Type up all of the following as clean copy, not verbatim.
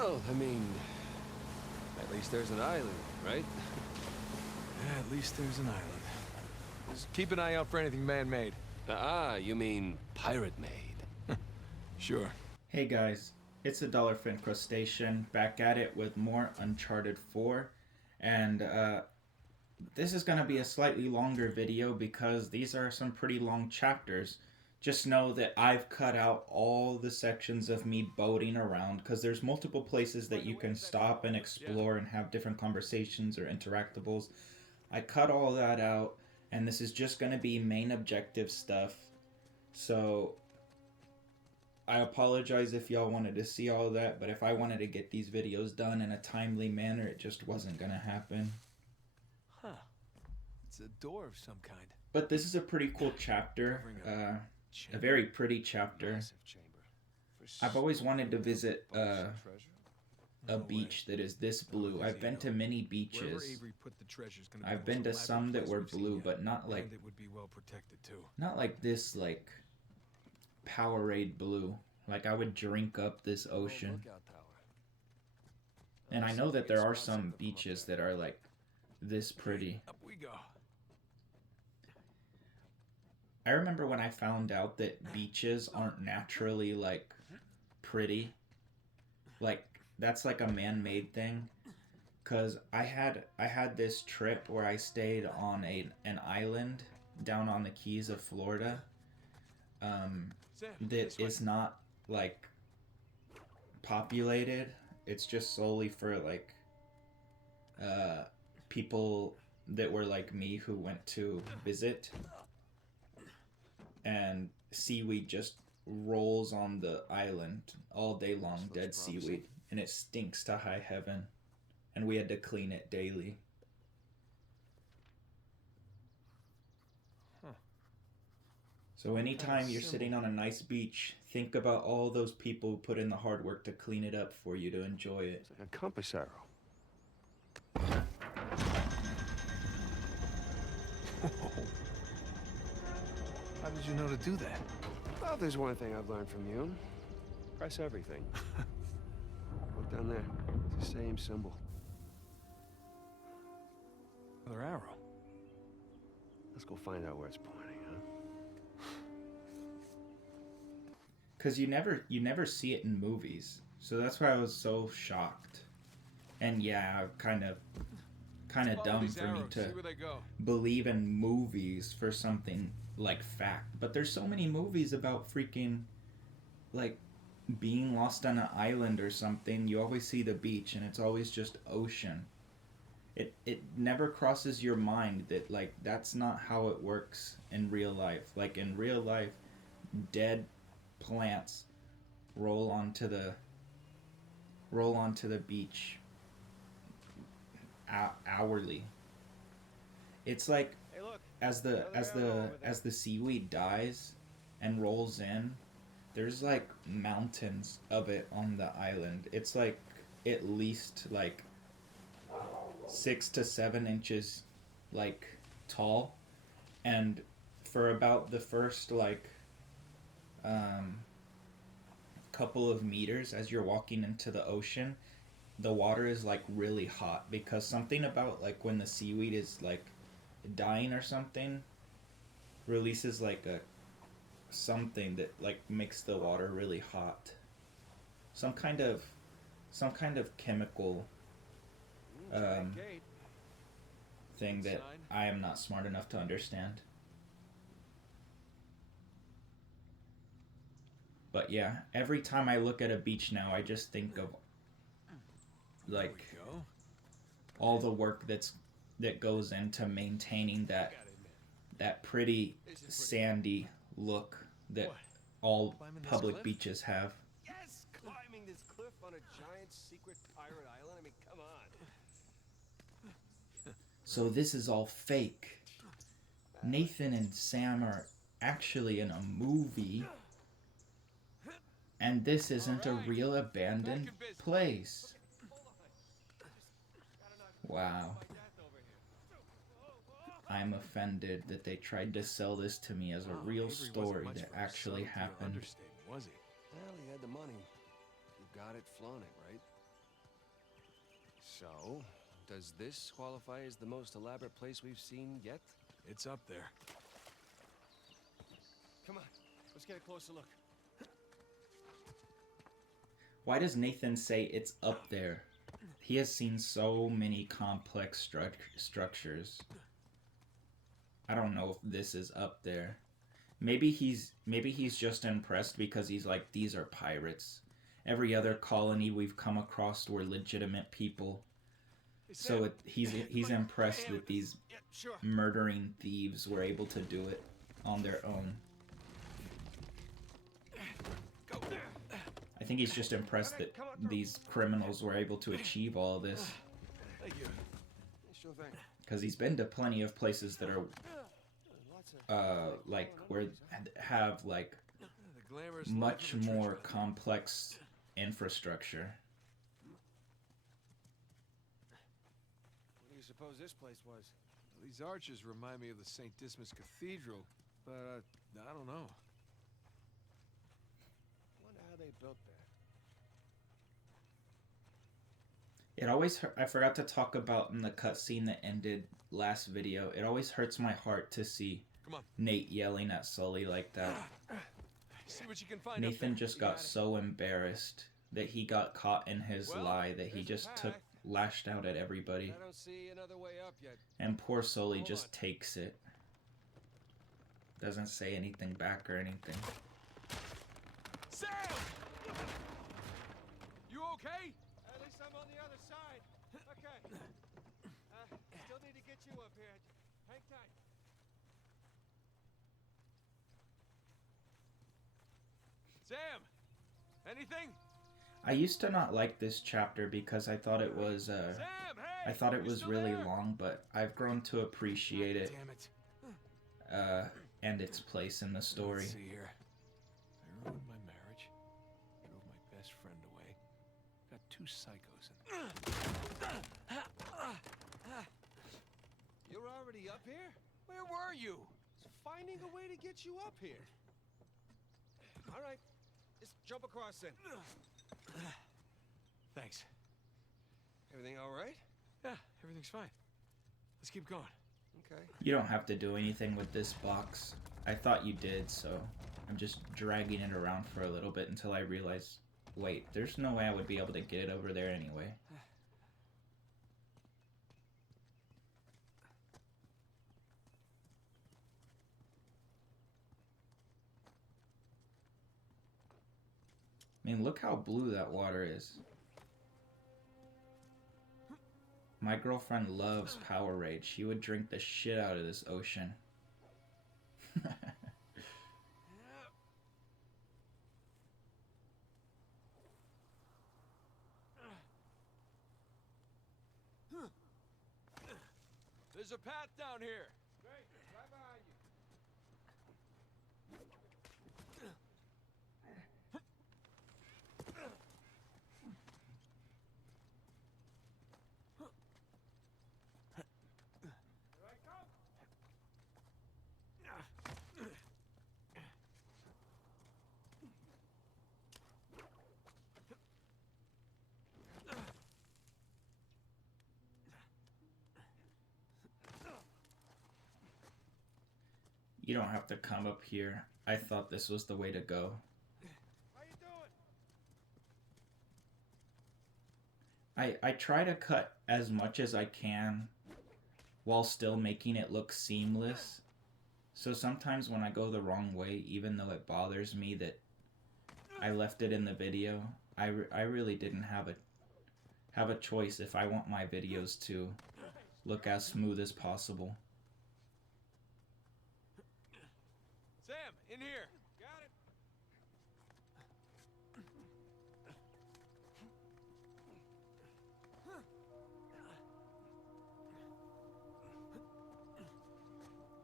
Well, I mean, at least there's an island, right? Yeah, at least there's an island. Just keep an eye out for anything man-made. You mean pirate-made? Sure. Hey guys, it's the Dallerfin'd crustacean back at it with more Uncharted 4, and this is going to be a slightly longer video because these are some pretty long chapters. Just know that I've cut out all the sections of me boating around because there's multiple places that you can stop and explore and have different conversations or interactables. I cut all that out, and this is just going to be main objective stuff. So I apologize if y'all wanted to see all that, but if I wanted to get these videos done in a timely manner, it just wasn't going to happen. Huh. It's a door of some kind. But this is a pretty cool chapter. A very pretty chapter. I've always wanted to visit a beach that is this blue. I've been to many beaches. I've been to some that were blue, but not like this like Powerade blue. Like I would drink up this ocean. And I know that there are some beaches that are like this pretty. Up we go. I remember when I found out that beaches aren't naturally like pretty. Like that's like a man-made thing. Cause I had this trip where I stayed on an island down on the Keys of Florida. That is not like populated. It's just solely for like people that were like me who went to visit. And seaweed just rolls on the island all day long, dead seaweed, and it stinks to high heaven, and we had to clean it daily. So anytime you're sitting on a nice beach, think about all those people who put in the hard work to clean it up for you to enjoy it. It's like a compass arrow. How did you know to do that? Well, there's one thing I've learned from you. Press everything. Look down there. It's the same symbol. Another arrow. Let's go find out where it's pointing, huh? Cause you never see it in movies, so that's why I was so shocked. And yeah, kind of dumb for me to believe in movies for something like fact. But there's so many movies about freaking like being lost on an island or something. You always see the beach and it's always just ocean. It never crosses your mind that like that's not how it works in real life. Like in real life, dead plants roll onto the beach hourly. It's like as the seaweed dies and rolls in, there's like mountains of it on the island. It's like at least like 6 to 7 inches like tall, and for about the first like couple of meters as you're walking into the ocean, the water is like really hot because something about like when the seaweed is like dying or something releases like a something that like makes the water really hot. Some kind of chemical thing that I am not smart enough to understand. But yeah, every time I look at a beach now, I just think of like all the work that goes into maintaining that pretty sandy look that all public beaches have. Yes, climbing this cliff on a giant secret pirate island. I mean, come on. So this is all fake. Nathan and Sam are actually in a movie, and this isn't a real abandoned place. Wow. I'm offended that they tried to sell this to me as a real story that actually happened. Well, he had the money. You got it, flown it, right? So, does this qualify as the most elaborate place we've seen yet? It's up there. Come on, let's get a closer look. Why does Nathan say it's up there? He has seen so many complex structures. I don't know if this is up there. Maybe he's just impressed because he's like, these are pirates. Every other colony we've come across were legitimate people. So he's impressed that these murdering thieves were able to do it on their own. I think he's just impressed that these criminals were able to achieve all this. Thank you. Sure thing. Because he's been to plenty of places that are, like, where have, like, much more complex infrastructure. What do you suppose this place was? These arches remind me of the St. Dismas Cathedral, but I don't know. Wonder how they built that. It always I forgot to talk about in the cutscene that ended last video. It always hurts my heart to see Nate yelling at Sully like that. See what you can find. Nathan just got so embarrassed that he got caught in his lie that he just lashed out at everybody. I don't see another way up yet. And poor Sully just takes it. Doesn't say anything back or anything. Sam! You okay? At least I'm on the other side. Okay. Still need to get you up here. Hang tight. Sam! Anything? I used to not like this chapter because I thought it was Sam, hey! I thought it You was still really there? long, but I've grown to appreciate it Damn it. and its place in the story. Let's see here. I ruined my marriage. Drove my best friend away. Got two psychos in You're already up here? Where were you? Finding a way to get you up here. All right. Just jump across then. Thanks. Everything all right? Yeah, everything's fine. Let's keep going. Okay. You don't have to do anything with this box. I thought you did, so I'm just dragging it around for a little bit until I realize, wait, there's no way I would be able to get it over there anyway. I mean, look how blue that water is. My girlfriend loves Powerade. She would drink the shit out of this ocean. There's a path down here. Great. Right behind you. Here I come. You don't have to come up here. I thought this was the way to go. How you doing? I try to cut as much as I can while still making it look seamless. So sometimes when I go the wrong way, even though it bothers me that I left it in the video, I really didn't have a choice if I want my videos to look as smooth as possible. Sam, in here. Got it.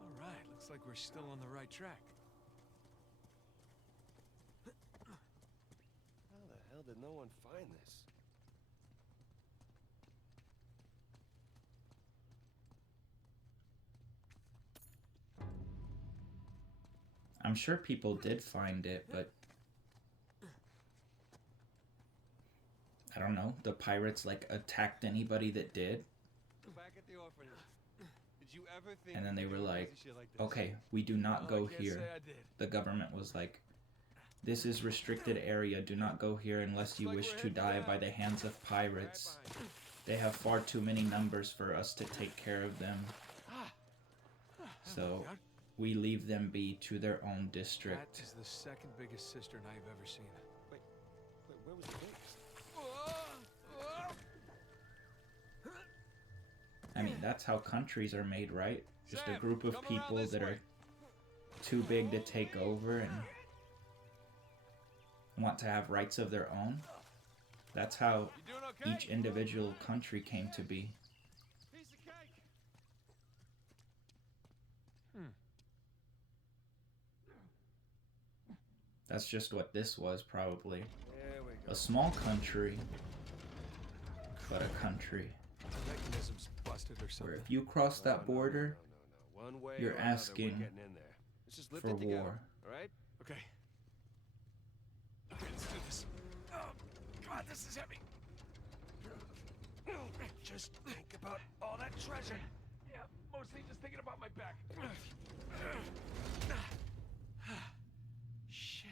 All right, looks like we're still on the right track. How the hell did no one find this? I'm sure people did find it, but I don't know, the pirates like attacked anybody that did. Back at the orphanage. Did you ever think And then they were you'd do like, crazy shit like this? okay, we do not go I can't here. say I did. The government was like, this is restricted area. Do not go here unless you wish to die by the hands of pirates. They have far too many numbers for us to take care of them. So we leave them be to their own That district. is the second biggest cistern I've ever seen. Wait, where was the biggest? I mean, that's how countries are made, right? Just a Sam, group of come around people this that way. are too big to take over and want to have rights of their own. That's how You doing okay? each individual country came to be. Piece of cake. That's just what this was, probably. There we go. A small country, but a country. Mechanism's busted or Where something. if you cross that border, No. One way you're or another, asking we're getting in there. Let's just lift for it together, war. all right? Okay. Okay, let's do this. Oh, God, this is heavy. Just think about all that treasure. Yeah, mostly just thinking about my back. Shit.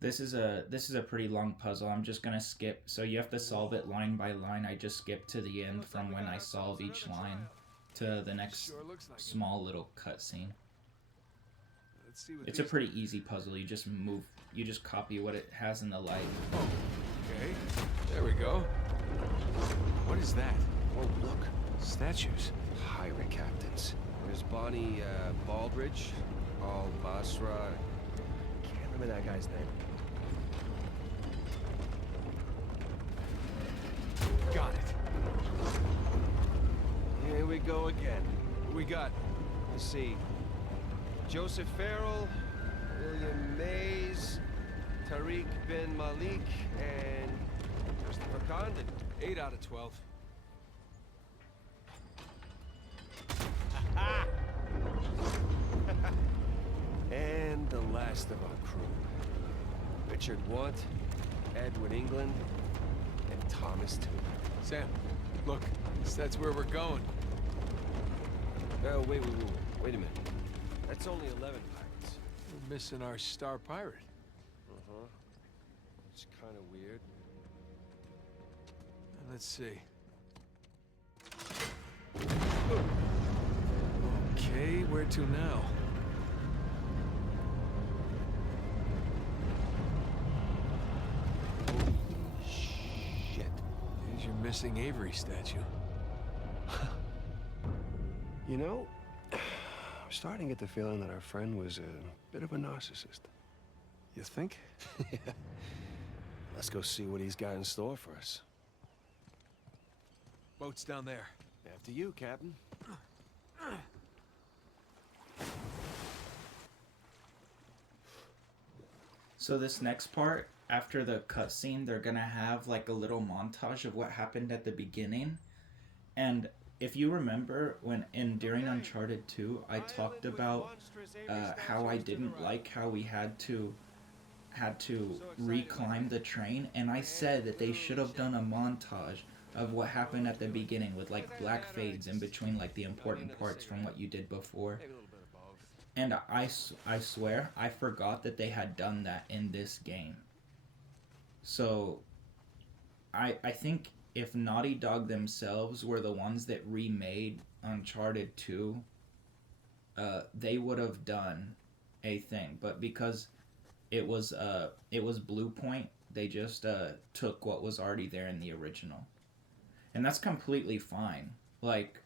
This is a pretty long puzzle. I'm just gonna skip. So you have to solve it line by line. I just skipped to the end from when I solve each line to the next Sure looks like it. small little cutscene. Let's see what It's a these- pretty easy puzzle. You just copy what it has in the light. Okay, there we go. What is that? Oh, look. Statues. Pirate captains. There's Bonnie Baldridge, Al Basra. Can't remember that guy's name. Got it. Here we go again. What we got? Let's see. Joseph Farrell, William Mays, Tariq bin Malik, and Christopher Condon. 8 out of 12. And the last of our crew. Richard Want, Edward England, and Thomas Tudor. Sam, look, that's where we're going. Oh, wait a minute. That's only 11 pirates. We're missing our star pirate. Uh-huh. It's kind of weird. Let's see. Okay, where to now? Shit. There's your missing Avery statue. You know, I'm starting to get the feeling that our friend was a bit of a narcissist. You think? Yeah. Let's go see what he's got in store for us. Boat's down there. After you, Captain. So this next part, after the cutscene, they're gonna have like a little montage of what happened at the beginning. And if you remember, during Uncharted 2, I talked about how I didn't like how we had to reclimb the train, and I said that they should have done a montage of what happened at the beginning with like black fades in between like the important parts from what you did before. And I swear I forgot that they had done that in this game. So I think if Naughty Dog themselves were the ones that remade Uncharted 2, they would have done a thing. But because it was Blue Point, they just took what was already there in the original. And that's completely fine. Like,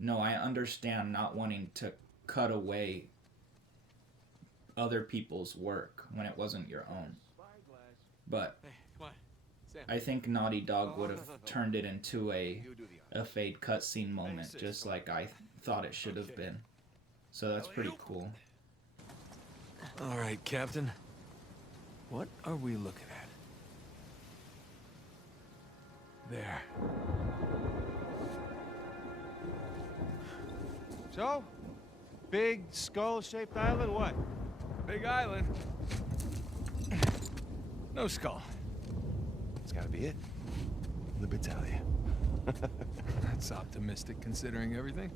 no, I understand not wanting to cut away other people's work when it wasn't your own. But Hey, come on. Sam. I think Naughty Dog would have turned it into a fade cutscene moment, just like I thought it should have been. So that's pretty cool. All right, Captain. What are we looking at? There. So, big skull-shaped island, what? Big island. No skull. It's got Gotta be it. The battalion. That's optimistic considering everything.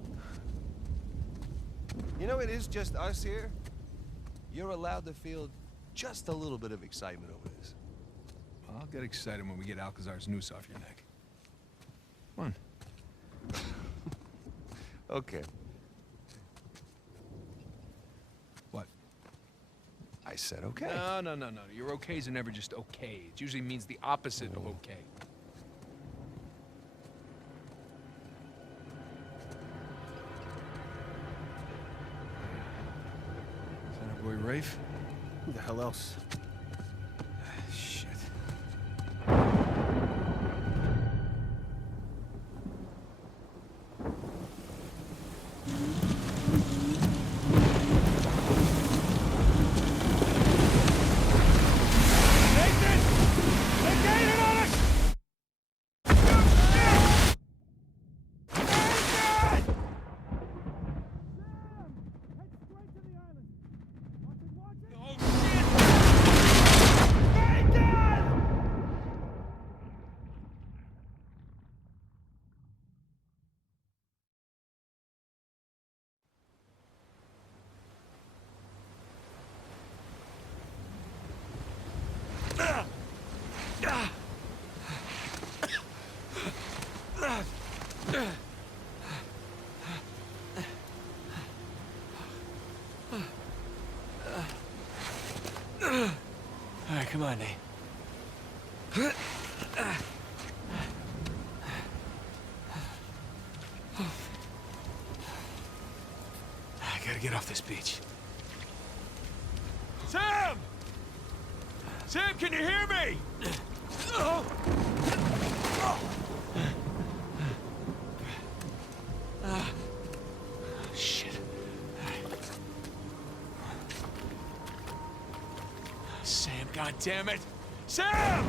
You know, it is just us here. You're allowed to feel just a little bit of excitement over this. I'll get excited when we get Alcazar's noose off your neck. Come on. Okay. What? I said okay. No. Your okays are never just okay. It usually means the opposite of okay. Is that our boy Rafe? Who the hell else? Shit. All right, come on, Nate. I gotta get off this beach. Sam! Sam, can you hear me? Shit. Sam, goddammit! Sam!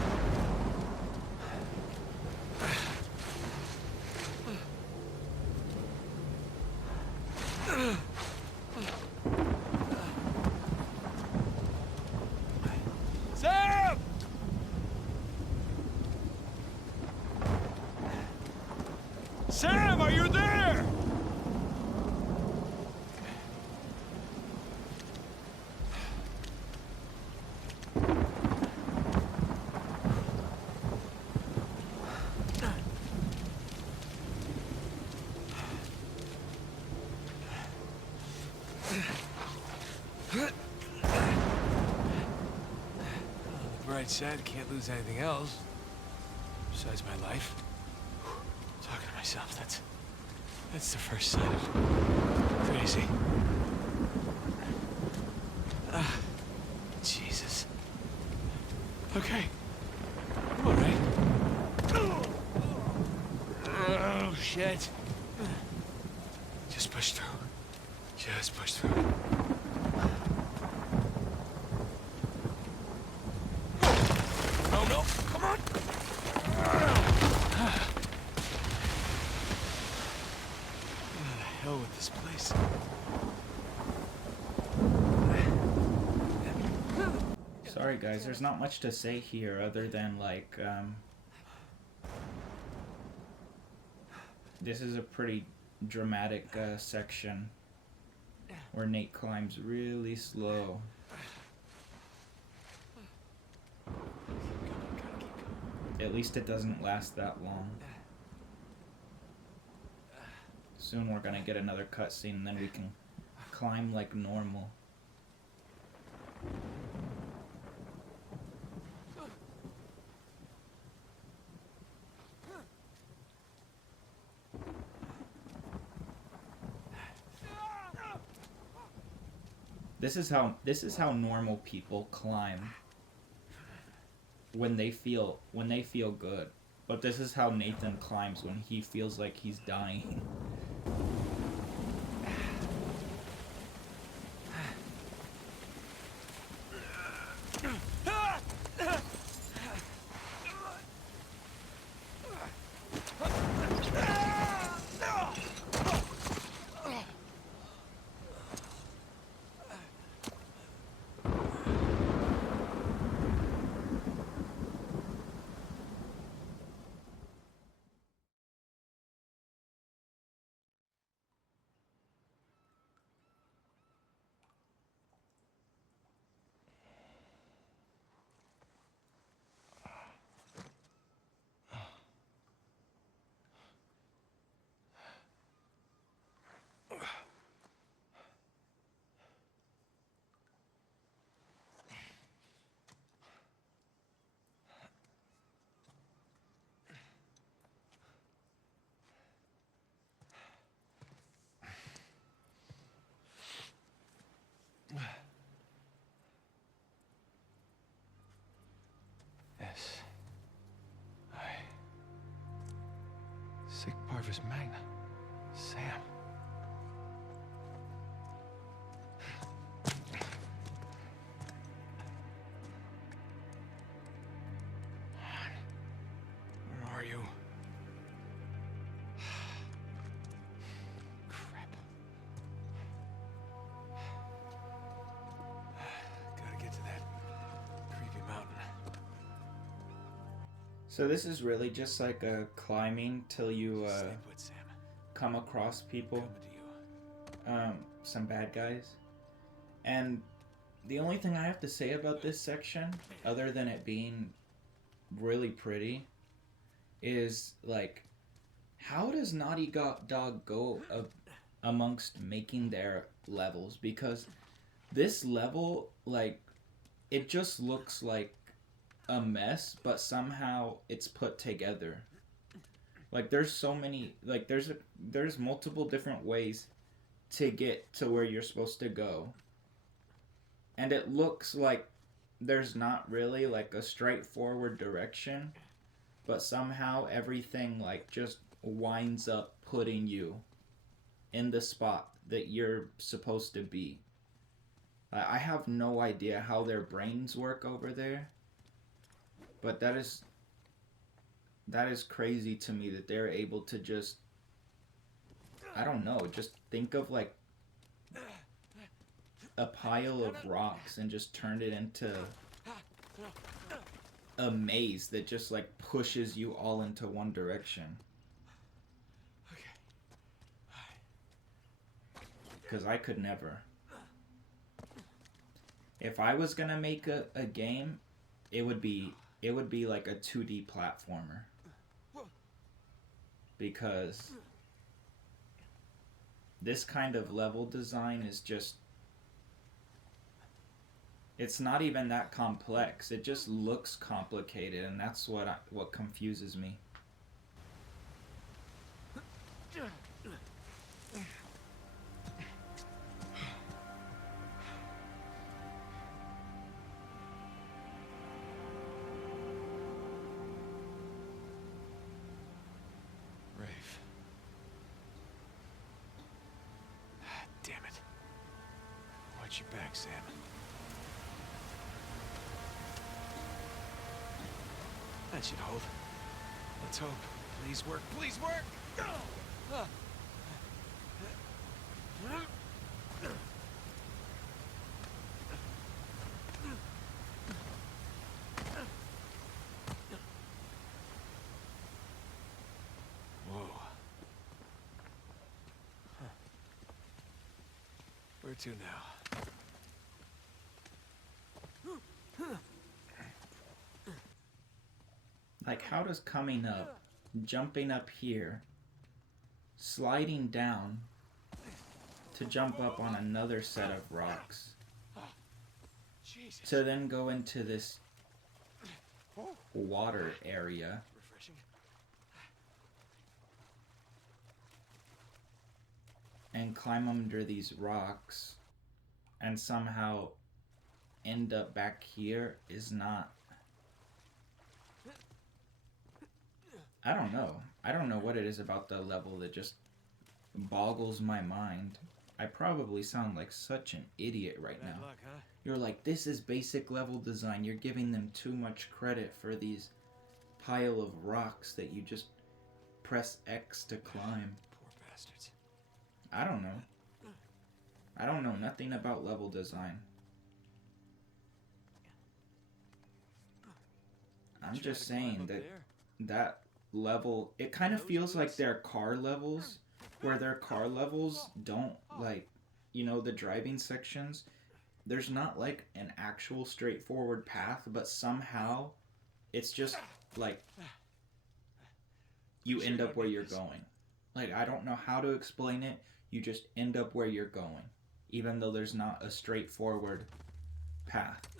Sam! Sam, are you there? Right side, can't lose anything else. Besides my life. Talking to myself, that's the first sign of crazy. Jesus. Okay. I'm all right. Oh, shit. Just push through. Just push through. Oh, no. Come on. What the hell with this place? Sorry guys, there's not much to say here other than like, this is a pretty dramatic section where Nate climbs really slow. At least it doesn't last that long. Soon we're gonna get another cutscene and then we can climb like normal. This is how normal people climb when they feel good. But this is how Nathan climbs when he feels like he's dying. Sic parvis magna. Sam. Where are you? Crap. Gotta get to that creepy mountain. So this is really just like a climbing till you Stay put, Sam. come across people, Coming to you. some bad guys. And the only thing I have to say about this section, other than it being really pretty, is like, how does Naughty Dog go amongst making their levels? Because this level, like, it just looks like a mess, but somehow it's put together. Like, there's so many, like, there's multiple different ways to get to where you're supposed to go. And it looks like there's not really like a straightforward direction, but somehow everything like just winds up putting you in the spot that you're supposed to be. I have no idea how their brains work over there, but that is crazy to me that they're able to just, I don't know, just think of like a pile of rocks and just turn it into a maze that just like pushes you all into one direction. Because I could never. If I was gonna make a game, it would be like a 2D platformer. Because this kind of level design is just, it's not even that complex. It just looks complicated, and that's what confuses me. Rafe. Damn it. Watch your back, Sam. That should hold. Let's hope. Please work. Please work! Whoa. Huh. Where to now? Like, how does coming up, jumping up here, sliding down to jump up on another set of rocks, Jesus. to then go into this water area, Refreshing. and climb under these rocks, and somehow end up back here is not... I don't know. I don't know what it is about the level that just boggles my mind. I probably sound like such an idiot right Bad now. luck, huh? You're like, this is basic level design. You're giving them too much credit for these pile of rocks that you just press X to climb. Poor bastards. I don't know. I don't know nothing about level design. I'm just saying that level, it kind of feels like their car levels, where their car levels don't, like, you know, the driving sections, there's not like an actual straightforward path, but somehow it's just like you end up where you're going. Like, I don't know how to explain it, you just end up where you're going, even though there's not a straightforward path.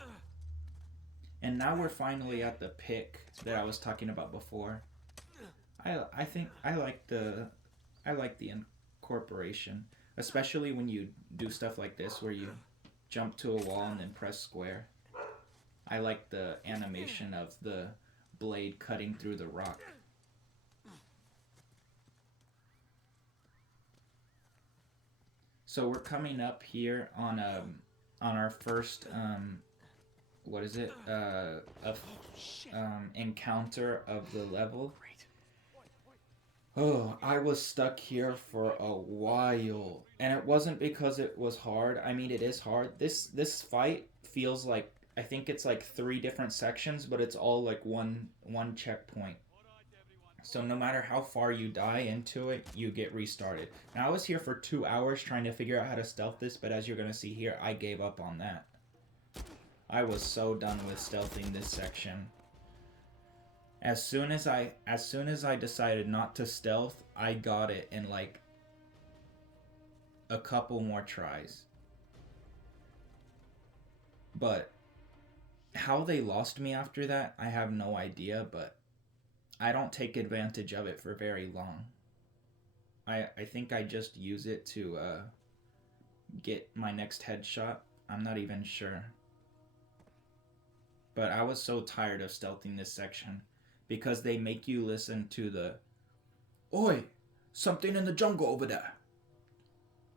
And now we're finally at the pick that I was talking about before. I think I like the incorporation, especially when you do stuff like this where you jump to a wall and then press square. I like the animation of the blade cutting through the rock. So we're coming up here on our first what is it? Encounter of the level. Oh, I was stuck here for a while, and it wasn't because it was hard. I mean, it is hard. This fight feels like, I think it's like 3 different sections, but it's all like one checkpoint. So no matter how far you die into it, you get restarted. Now I was here for 2 hours trying to figure out how to stealth this, but as you're gonna see here, I gave up on that. I was so done with stealthing this section. As soon as I decided not to stealth, I got it in like a couple more tries. But how they lost me after that, I have no idea, but I don't take advantage of it for very long. I think I just use it to get my next headshot. I'm not even sure. But I was so tired of stealthing this section because they make you listen to the "Oi, something in the jungle over there."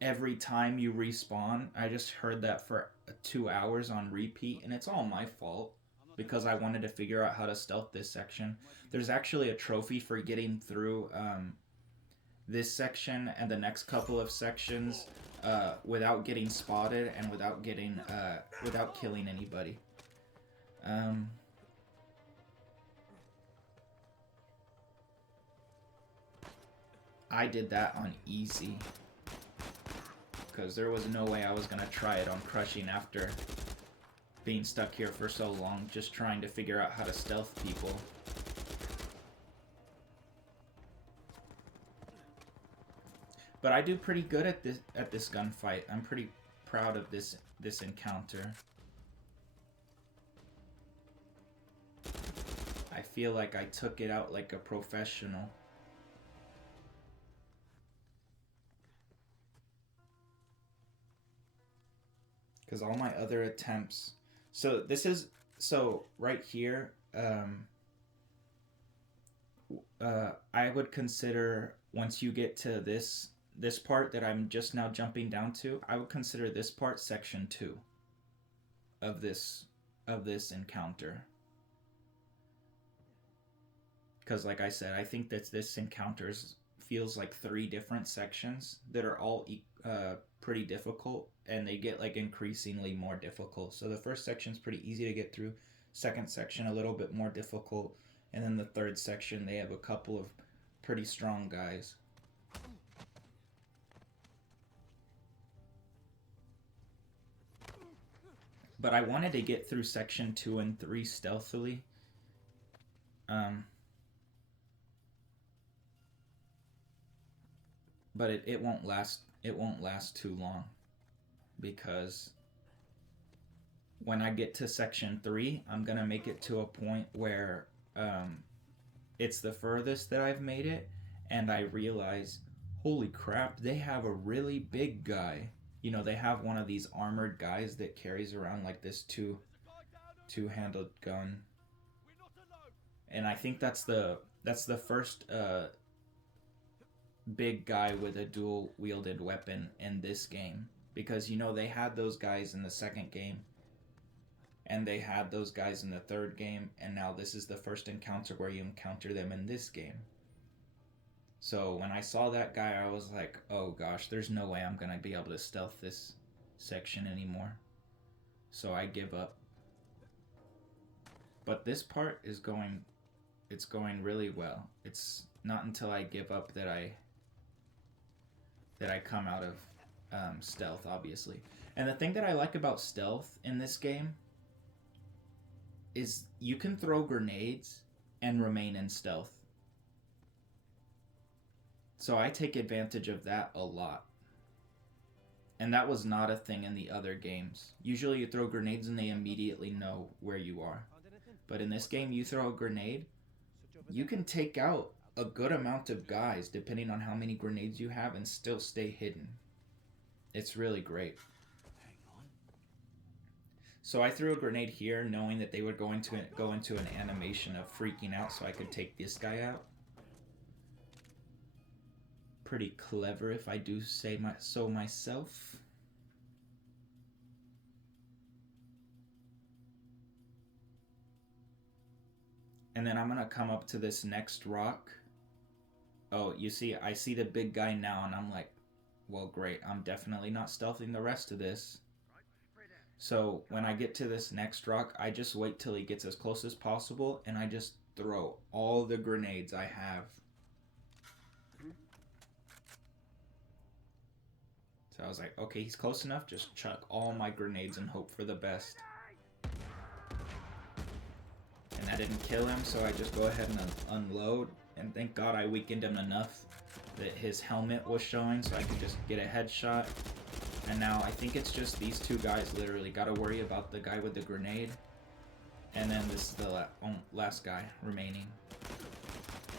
Every time you respawn. I just heard that for 2 hours on repeat, and it's all my fault because I wanted to figure out how to stealth this section. There's actually a trophy for getting through this section and the next couple of sections without getting spotted and without killing anybody. I did that on easy because there was no way I was gonna try it on crushing after being stuck here for so long, just trying to figure out how to stealth people. But I do pretty good at this gunfight. I'm pretty proud of this encounter. I feel like I took it out like a professional. Because all my other attempts... So right here, I would consider, once you get to this part that I'm just now jumping down to, I would consider this part section 2 of this encounter. Because like I said, I think that this encounter feels like 3 different sections that are all pretty difficult, and they get like increasingly more difficult. So the first section's pretty easy to get through, second section a little bit more difficult, and then the third section they have a couple of pretty strong guys. But I wanted to get through section 2 and 3 stealthily. But it won't last too long, because when I get to section 3, I'm gonna make it to a point where it's the furthest that I've made it, and I realize, holy crap, they have a really big guy. You know, they have one of these armored guys that carries around like this two-handled gun, and I think that's the first big guy with a dual wielded weapon in this game, because you know they had those guys in the second game and they had those guys in the third game, and now this is the first encounter where you encounter them in this game. So when I saw that guy, I was like, oh gosh, there's no way I'm gonna be able to stealth this section anymore, so I give up. But this part is going really well. It's not until I give up that I come out of stealth, obviously. And the thing that I like about stealth in this game is you can throw grenades and remain in stealth. So I take advantage of that a lot. And that was not a thing in the other games. Usually you throw grenades and they immediately know where you are. But in this game, you throw a grenade, you can take out a good amount of guys depending on how many grenades you have and still stay hidden. It's really great. So I threw a grenade here knowing that they would go into an animation of freaking out so I could take this guy out. pretty clever if I do say so myself. And then I'm gonna come up to this next rock. Oh, you see, I see the big guy now, and I'm like, well, great. I'm definitely not stealthing the rest of this. So when I get to this next rock, I just wait till he gets as close as possible, and I just throw all the grenades I have. So I was like, okay, he's close enough. Just chuck all my grenades and hope for the best. And that didn't kill him, so I just go ahead and unload. And thank God I weakened him enough that his helmet was showing, so I could just get a headshot. And now I think it's just these two guys literally. Gotta worry about the guy with the grenade. And then this is the last guy remaining.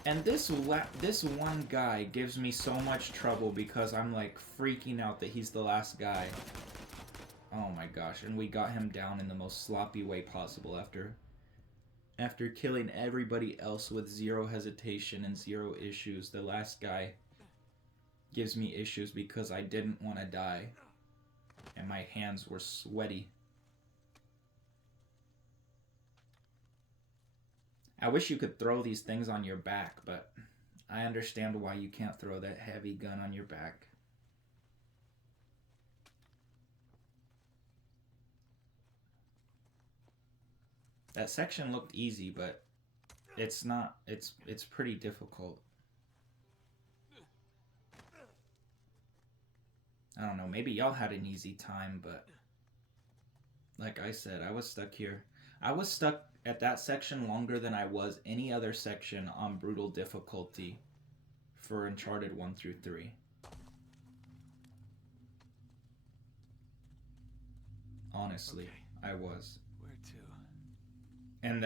And this one guy gives me so much trouble because I'm like freaking out that he's the last guy. Oh my gosh, and we got him down in the most sloppy way possible after killing everybody else with zero hesitation and zero issues. The last guy gives me issues because I didn't want to die. And my hands were sweaty. I wish you could throw these things on your back, but I understand why you can't throw that heavy gun on your back. That section looked easy, but it's not. It's pretty difficult. I don't know, maybe y'all had an easy time, but like I said, I was stuck here. I was stuck at that section longer than I was any other section on brutal difficulty for Uncharted 1 through 3. Honestly, okay. I was. Where to? And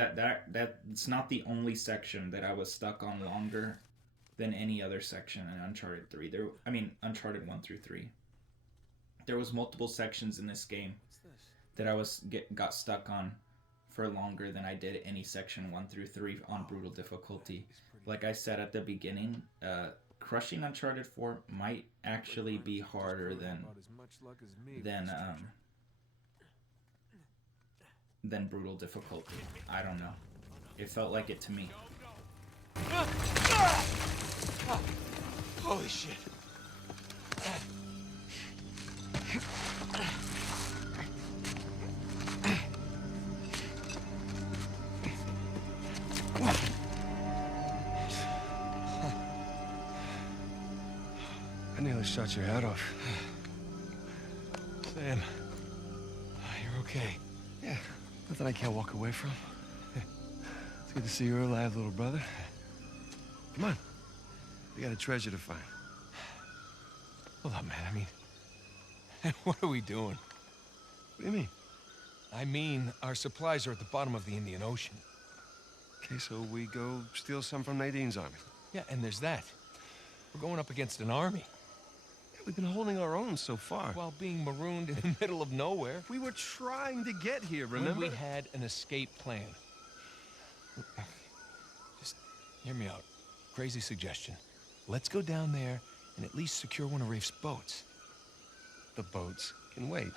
that's not the only section that I was stuck on longer than any other section in Uncharted 3. Uncharted 1 through 3. There was multiple sections in this game that I got stuck on for longer than I did any section 1 through 3 on brutal difficulty. Like I said at the beginning, crushing Uncharted 4 might actually be harder than brutal difficulty. I don't know. It felt like it to me. Holy shit. I nearly shot your head off. Sam, you're okay. Yeah, nothing I can't walk away from. It's good to see you're alive, little brother. Come on. We got a treasure to find. Hold up, man. I mean, what are we doing? What do you mean? I mean, our supplies are at the bottom of the Indian Ocean. Okay, so we go steal some from Nadine's army. Yeah, and there's that. We're going up against an army. Yeah, we've been holding our own so far. While being marooned in the middle of nowhere. We were trying to get here, remember? When we had an escape plan. Just hear me out. Crazy suggestion. Let's go down there and at least secure one of Rafe's boats. The boats can wait.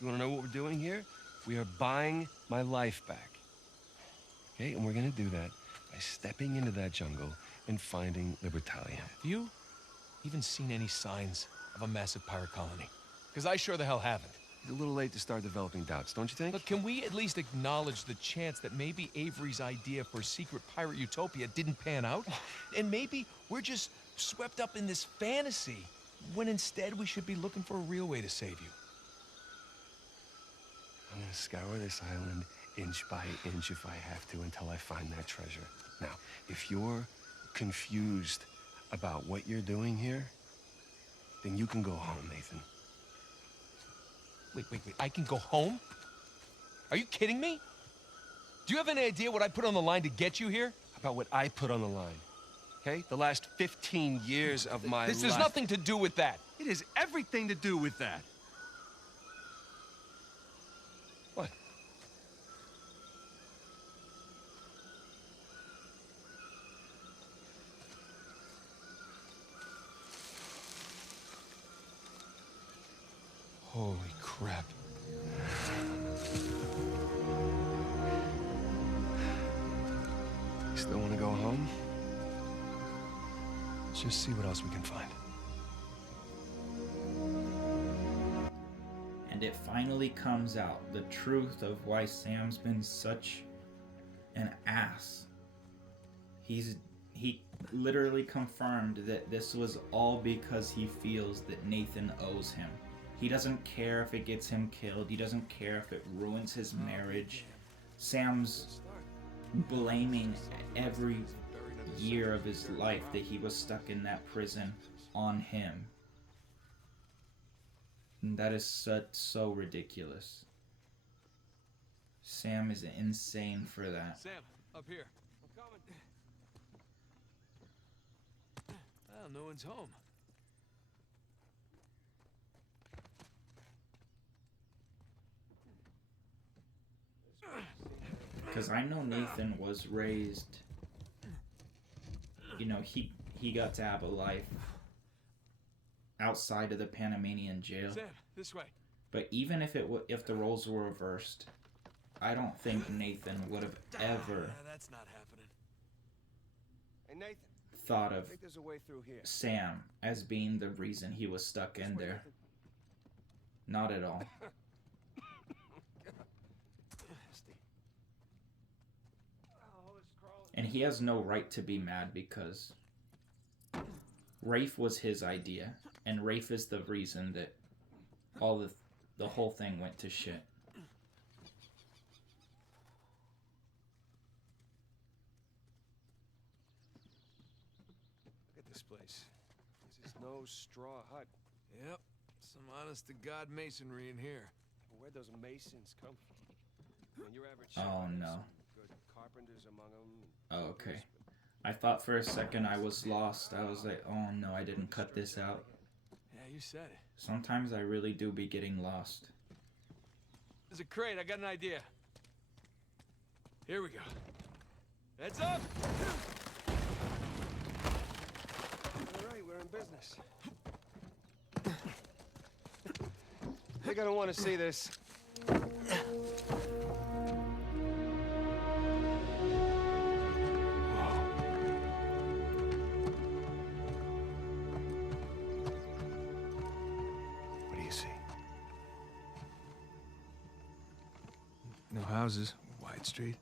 You want to know what we're doing here? We are buying my life back. Okay, and we're gonna do that by stepping into that jungle and finding Libertalia. Have you even seen any signs of a massive pirate colony? Because I sure the hell haven't. It's a little late to start developing doubts, don't you think? But can we at least acknowledge the chance that maybe Avery's idea for a secret pirate utopia didn't pan out? And maybe we're just swept up in this fantasy, when instead we should be looking for a real way to save you. I'm gonna scour this island inch by inch if I have to until I find that treasure. Now, if you're confused about what you're doing here, then you can go home, Nathan. Wait. I can go home? Are you kidding me? Do you have any idea what I put on the line to get you here? About what I put on the line, okay? The last 15 years of my life. This has nothing to do with that. It has everything to do with that. What? Holy crap. You still want to go home? Let's just see what else we can find. And it finally comes out, the truth of why Sam's been such an ass. He literally confirmed that this was all because he feels that Nathan owes him. He doesn't care if it gets him killed. He doesn't care if it ruins his marriage. Sam's blaming every year of his life that he was stuck in that prison on him. And that is so ridiculous. Sam is insane for that. Sam, up here. I'm coming. Well, no one's home. Because I know Nathan was raised, you know, he got to have a life outside of the Panamanian jail. Sam, this way. But even if if the roles were reversed, I don't think Nathan would have ever That's not happening. Hey, Nathan. thought I of think there's a way through here. Sam as being the reason he was stuck in there. Not at all. And he has no right to be mad because Rafe was his idea, and Rafe is the reason that the whole thing went to shit. Look at this place. This is no straw hut. Yep, some honest-to-God masonry in here. Where'd those masons come from? I mean, your average Oh, shepherd has no. some good carpenters among them. Oh, okay. I thought for a second I was lost. I was like, oh no, I didn't cut this out. Yeah, you said it. Sometimes I really do be getting lost. There's a crate. I got an idea. Here we go. Heads up! All right, we're in business. They're gonna want to see this. What do you see? No houses. Wide street.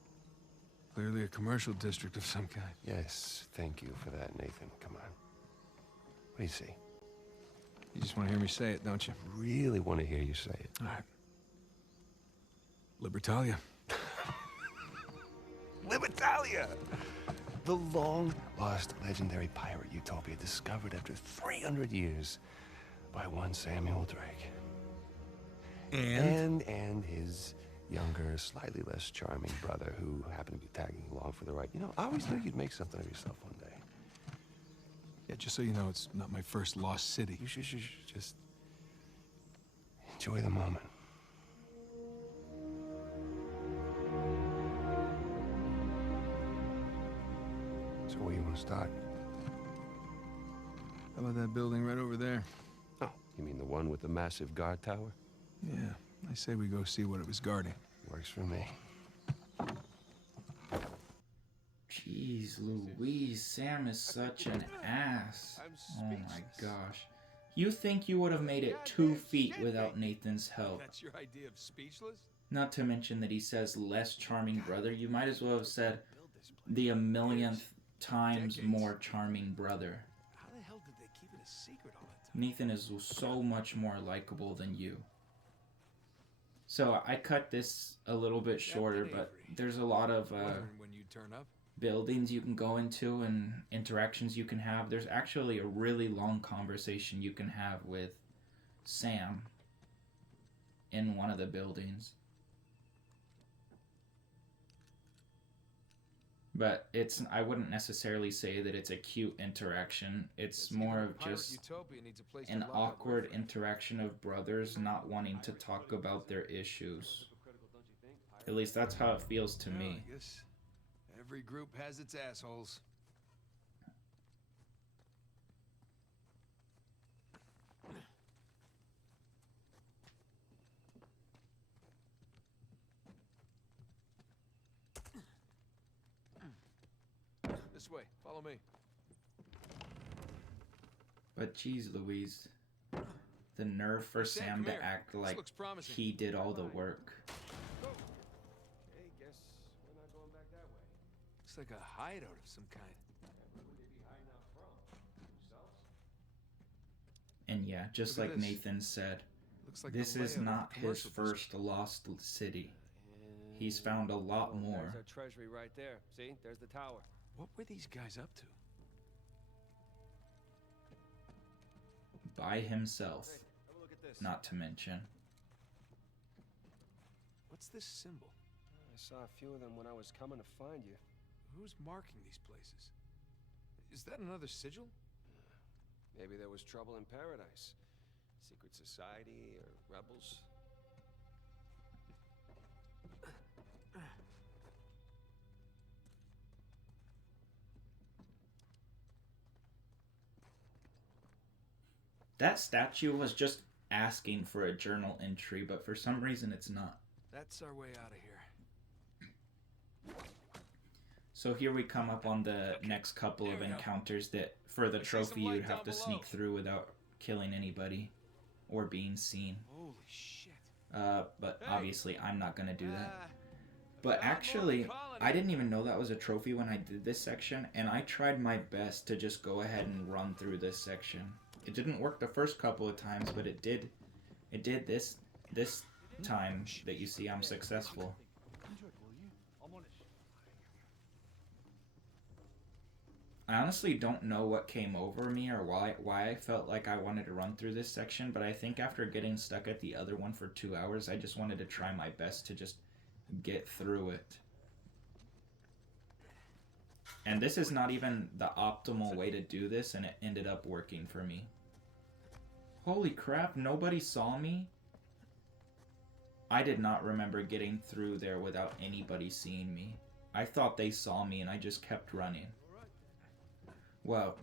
Clearly a commercial district of some kind. Yes, thank you for that, Nathan. Come on. What do you see? You just want to hear me say it, don't you? Really want to hear you say it. All right. Libertalia. Libertalia! The long-lost legendary pirate utopia discovered after 300 years by one Samuel Drake. And his younger, slightly less charming brother who happened to be tagging along for the ride. You know, I always knew you'd make something of yourself one day. Yeah, just so you know, it's not my first lost city. You should just enjoy the moment. So where you want to start? How about that building right over there? Oh, you mean the one with the massive guard tower? Yeah, I say we go see what it was guarding. Works for me. Jeez Louise, Sam is such an ass. Oh my gosh. You think you would have made it 2 feet without Nathan's help. That's your idea of speechless? Not to mention that he says less charming brother. You might as well have said the 1,000,000th times more charming brother. How the hell did they keep it a secret all that time? Nathan is so much more likable than you. So I cut this a little bit shorter, but there's a lot of Wondering when you turn up? buildings you can go into and interactions you can have. There's actually a really long conversation you can have with Sam in one of the buildings. But I wouldn't necessarily say that it's a cute interaction. It's more of just an awkward interaction of brothers not wanting to talk about their issues. At least that's how it feels to me. I guess every group has its assholes. This way. Follow me. But geez Louise, the nerve for Sam, Sam come to here. act This like looks promising. he did all the work. Hey, guess we're not going back that way. Looks like a hideout of some kind. Yeah, where would they be hiding out from? Themselves? And yeah, just Look at like this. Nathan said, Looks like this the is layout of not a his commercial first district. lost city. He's found a lot Oh, more. There's our treasury right there. See? There's the tower. What were these guys up to? By himself, Hey, have a look at this. not to mention. What's this symbol? I saw a few of them when I was coming to find you. Who's marking these places? Is that another sigil? Maybe there was trouble in paradise. Secret society or rebels. That statue was just asking for a journal entry, but for some reason it's not. That's our way out of here. So here we come up on the next couple of There we go. encounters that for the I see some trophy light you'd have down to below. sneak through without killing anybody or being seen. Holy shit. But Hey. obviously I'm not gonna do that. Ah, But got more actually, colony. I didn't even know that was a trophy when I did this section, and I tried my best to just go ahead and run through this section. It didn't work the first couple of times, but it did this time that you see I'm successful. I honestly don't know what came over me or why I felt like I wanted to run through this section, but I think after getting stuck at the other one for 2 hours, I just wanted to try my best to just get through it. And this is not even the optimal way to do this, and it ended up working for me. Holy crap, nobody saw me? I did not remember getting through there without anybody seeing me. I thought they saw me and I just kept running. Well,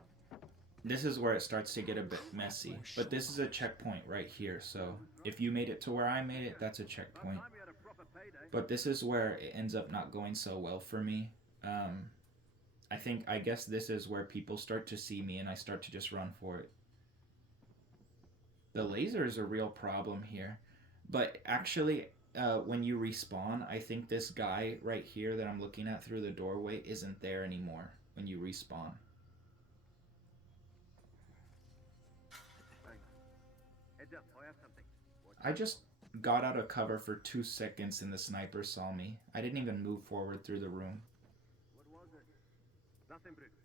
this is where it starts to get a bit messy. But this is a checkpoint right here, so if you made it to where I made it, that's a checkpoint. But this is where it ends up not going so well for me. I guess this is where people start to see me and I start to just run for it. The laser is a real problem here. But actually, when you respawn, I think this guy right here that I'm looking at through the doorway isn't there anymore when you respawn. I just got out of cover for 2 seconds and the sniper saw me. I didn't even move forward through the room.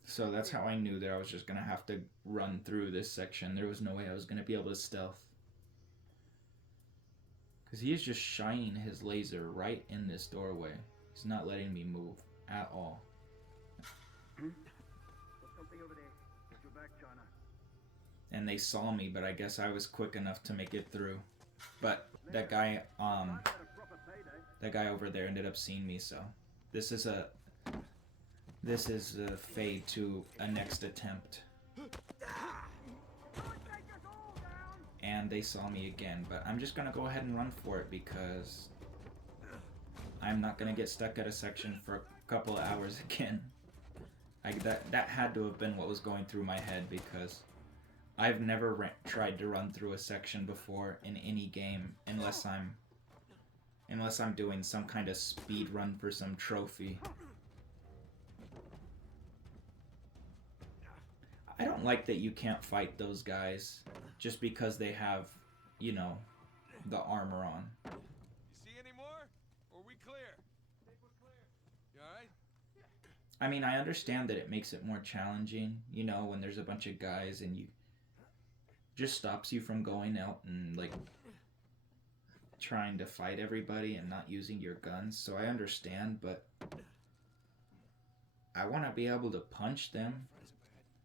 So that's how I knew that I was just going to have to run through this section. There was no way I was going to be able to stealth. Because he is just shining his laser right in this doorway. He's not letting me move at all. And they saw me, but I guess I was quick enough to make it through. But that guy over there ended up seeing me, so this is a fade to a next attempt. And they saw me again, but I'm just gonna go ahead and run for it because I'm not gonna get stuck at a section for a couple of hours again. That had to have been what was going through my head because I've never tried to run through a section before in any game unless I'm doing some kind of speed run for some trophy. I don't like that you can't fight those guys just because they have, you know, the armor on. You see any more? Or are we clear? I think we're clear. You alright? I mean, I understand that it makes it more challenging, you know, when there's a bunch of guys and you just stops you from going out and like trying to fight everybody and not using your guns. So I understand, but I want to be able to punch them.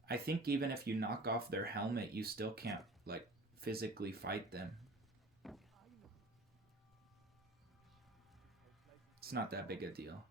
I think even if you knock off their helmet, you still can't like physically fight them. It's not that big a deal.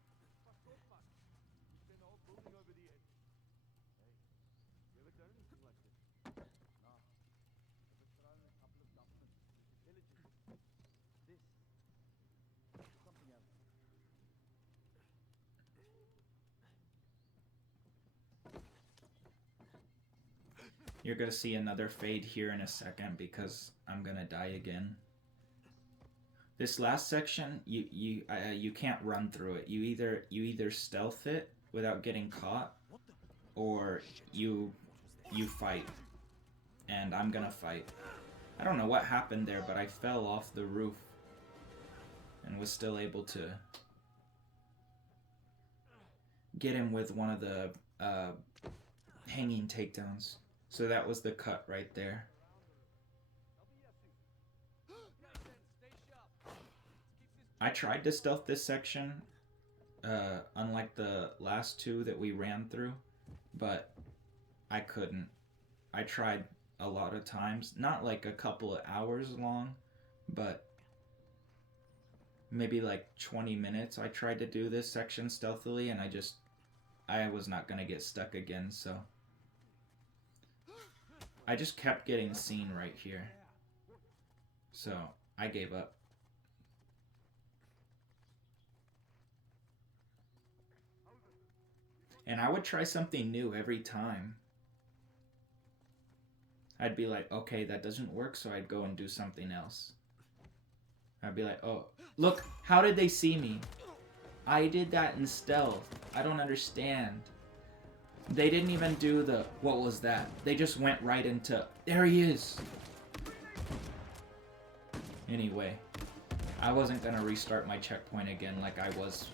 You're gonna see another fade here in a second because I'm gonna die again. This last section, you can't run through it. You either stealth it without getting caught, or you fight. And I'm gonna fight. I don't know what happened there, but I fell off the roof and was still able to get him with one of the hanging takedowns. So that was the cut right there. I tried to stealth this section, unlike the last two that we ran through, but I couldn't. I tried a lot of times, not like a couple of hours long, but maybe like 20 minutes I tried to do this section stealthily, and I was not gonna get stuck again, so I just kept getting seen right here, so I gave up. And I would try something new every time. I'd be like, okay, that doesn't work, so I'd go and do something else. I'd be like, oh, look, how did they see me? I did that in stealth. I don't understand. They didn't even do the, what was that? They just went right into, there he is. Anyway, I wasn't gonna restart my checkpoint again like I was.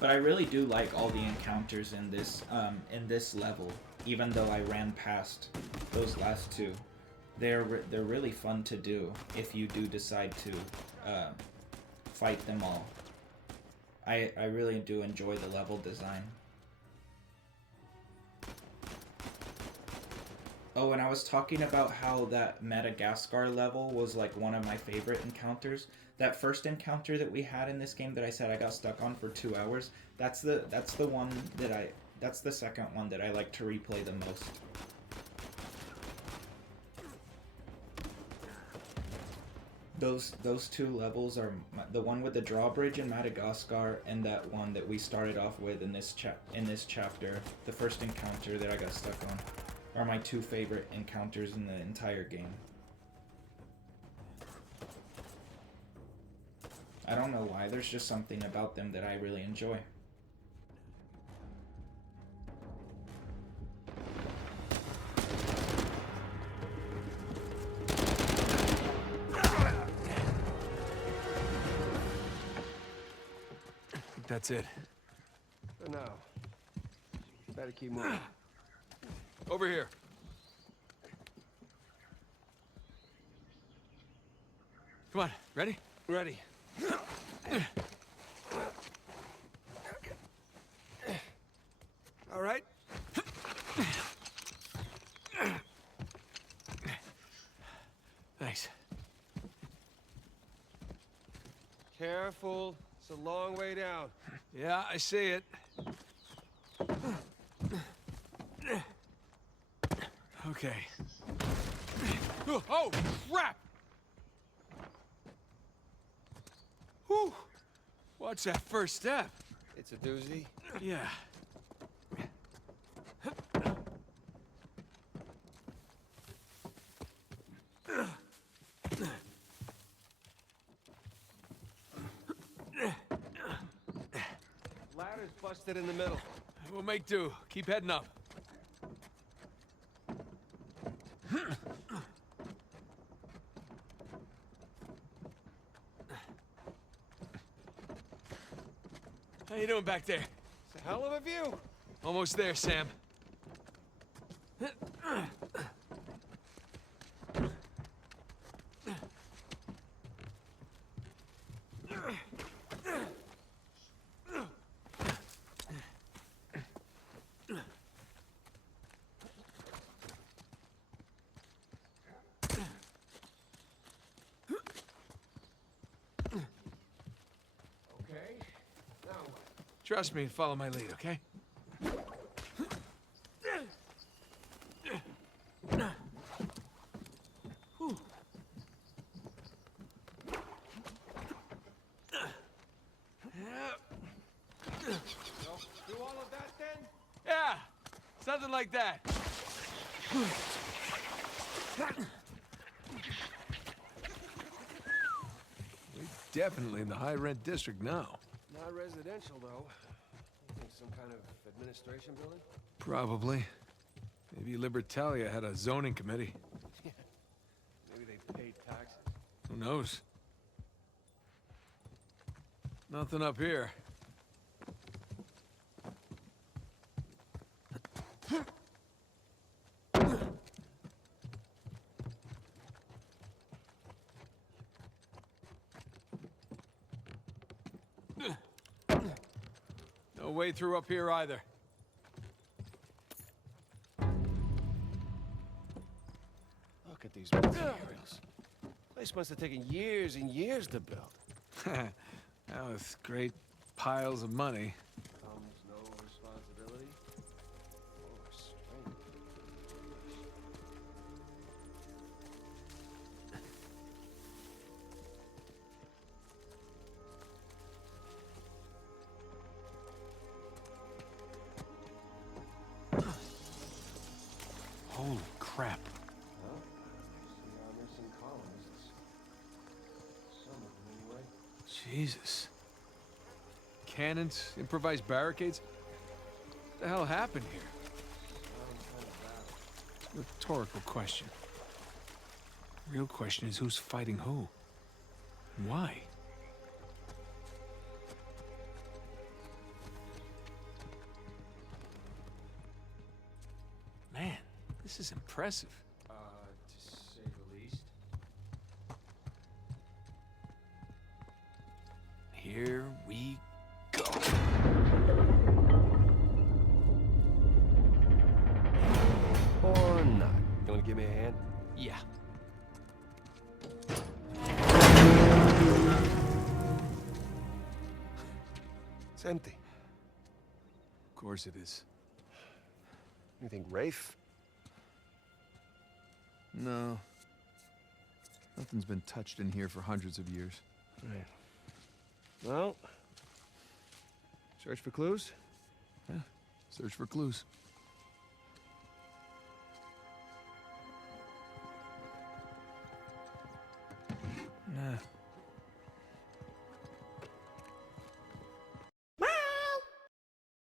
But I really do like all the encounters in this level, even though I ran past those last two. They're really fun to do if you do decide to fight them all. I really do enjoy the level design. Oh, and I was talking about how that Madagascar level was like one of my favorite encounters. That first encounter that we had in this game that I said I got stuck on for 2 hours, that's the one that that's the second one that I like to replay the most. Those two levels are the one with the drawbridge in Madagascar, and that one that we started off with in this chapter, the first encounter that I got stuck on, are my two favorite encounters in the entire game. I don't know why, there's just something about them that I really enjoy. That's it. For now. Better keep moving. Over here. Come on, ready? Ready. All right. Thanks. Careful. It's a long way down. Yeah, I see it. Okay. Oh, crap! Whew. What's that first step? It's a doozy. Yeah. Ladder's busted in the middle. We'll make do. Keep heading up. How you doing back there? It's a hell of a view. Almost there, Sam. Trust me and follow my lead, okay? Do all of that then? Yeah, something like that. We're definitely in the high-rent district now. Not residential, though. You think some kind of administration building? Probably. Maybe Libertalia had a zoning committee. Maybe they paid taxes. Who knows? Nothing up here. No way through up here either. Look at these materials. Place must have taken years and years to build. Now with great piles of money. Comes no responsibility or strength. Holy crap. Huh? See our missing colonists. Some of them anyway. Jesus. Cannons, improvised barricades? What the hell happened here? Sounds kind of bad. Rhetorical question. Real question is who's fighting who? And why? Man, this is impressive. To say the least. Here we go. Or not. You wanna give me a hand? Yeah. It's empty. Of course it is. You think Rafe? No. Nothing's been touched in here for hundreds of years. Right. Well, search for clues? Yeah. Search for clues. Nah,